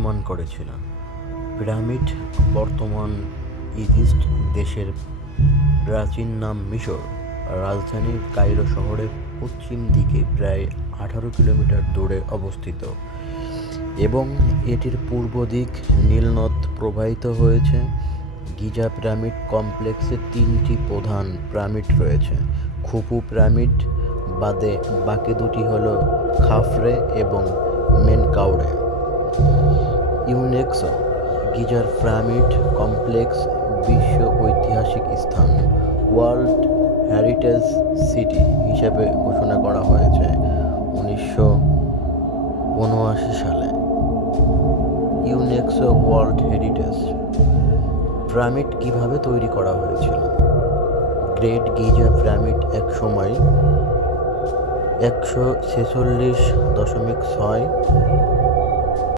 নির্মাণ করেছিল? পিরামিড বর্তমান ইজিপ্ট দেশের প্রাচীন নাম মিশর, রাজধানী কায়রো শহরের পশ্চিম দিকে প্রায় 18 কিলোমিটার দূরে অবস্থিত এবং এটির পূর্ব দিক নীল নদ প্রবাহিত হয়েছে। গিজা পিরামিড কমপ্লেক্সে তিনটি প্রধান পিরামিড রয়েছে। খুফু পিরামিড বাদে বাকি দুটি হল খাফরে এবং মেনকাউরে। ইউনেস্কো গিজার পিরামিড কমপ্লেক্স বিশ্ব ঐতিহাসিক স্থান, ওয়ার্ল্ড হেরিটেজ সিটি হিসেবে ঘোষণা করা হয়েছে 1979 সালে। UNESCO world heritage. পিরামিড কিভাবে তৈরি করা হয়েছিল? গ্রেট গিজা পিরামিড একসময় 146.6